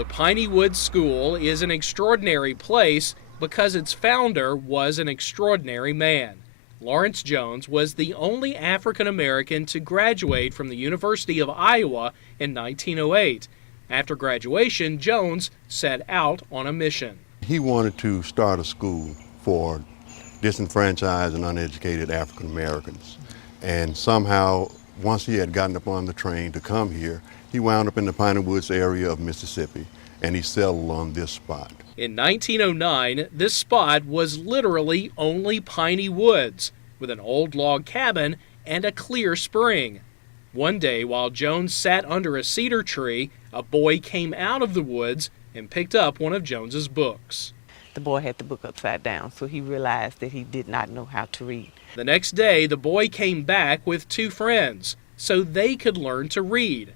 The Piney Woods School is an extraordinary place because its founder was an extraordinary man. Lawrence Jones was the only African American to graduate from the University of Iowa in 1908. After graduation, Jones set out on a mission. He wanted to start a school for disenfranchised and uneducated African Americans. And somehow, once he had gotten up on the train to come here, he wound up in the Piney Woods area of Mississippi, and he settled on this spot. In 1909, this spot was literally only piney woods, with an old log cabin and a clear spring. One day, while Jones sat under a cedar tree, a boy came out of the woods and picked up one of Jones's books. The boy had the book upside down, so he realized that he did not know how to read. The next day, the boy came back with two friends so they could learn to read.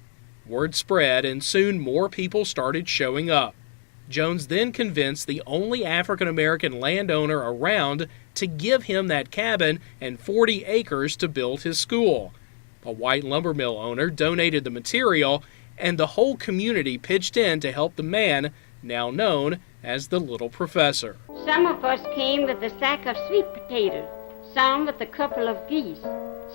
Word spread, and soon more people started showing up. Jones then convinced the only African-American landowner around to give him that cabin and 40 acres to build his school. A white lumber mill owner donated the material, and the whole community pitched in to help the man, now known as the Little Professor. Some of us came with a sack of sweet potatoes, some with a couple of geese,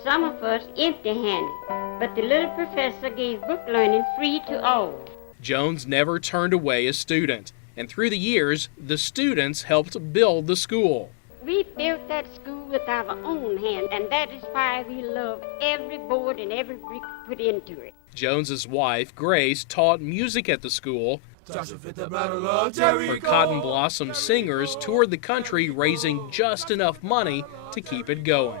some of us empty-handed, but the Little Professor gave book learning free to all. Jones never turned away a student, and through the years, the students helped build the school. We built that school with our own hand, and that is why we love every board and every brick put into it. Jones's wife, Grace, taught music at the school. Her Cotton Blossom singers toured the country raising just enough money to keep it going.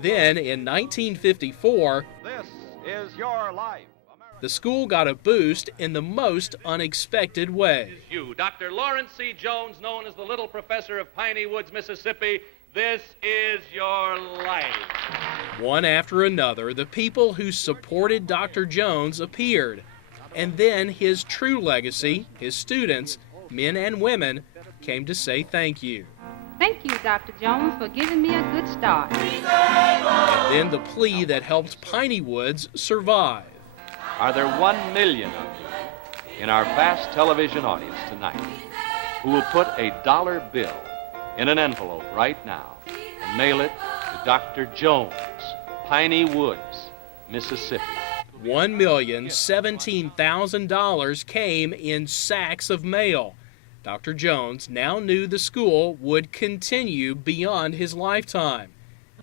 Then, in 1954, This is your life. the school got a boost in the most unexpected way. You, Dr. Lawrence C. Jones, known as the Little Professor of Piney Woods, Mississippi, this is your life. One after another, the people who supported Dr. Jones appeared. And then his true legacy, his students, men and women, came to say thank you. Thank you, Dr. Jones, for giving me a good start. And then the plea that helped Piney Woods survive. Are there 1 million of you in our vast television audience tonight who will put a dollar bill in an envelope right now and mail it to Dr. Jones, Piney Woods, Mississippi? $1,017,000 came in sacks of mail. Dr. Jones now knew the school would continue beyond his lifetime.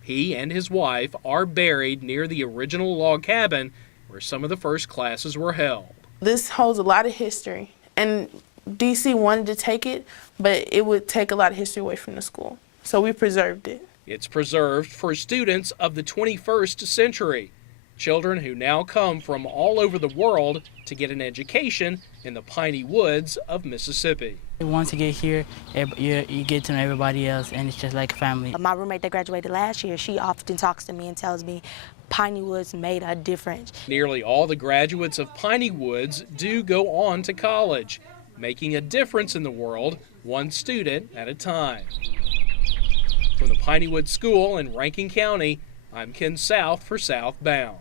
He and his wife are buried near the original log cabin where some of the first classes were held. This holds a lot of history, and DC wanted to take it, but it would take a lot of history away from the school, so we preserved it. It's preserved for students of the 21st century, children who now come from all over the world to get an education in the Piney Woods of Mississippi. Once you get here, you get to know everybody else, and it's just like family. My roommate that graduated last year, she often talks to me and tells me Piney Woods made a difference. Nearly all the graduates of Piney Woods do go on to college, making a difference in the world, one student at a time. From the Piney Woods School in Rankin County, I'm Ken South for Southbound.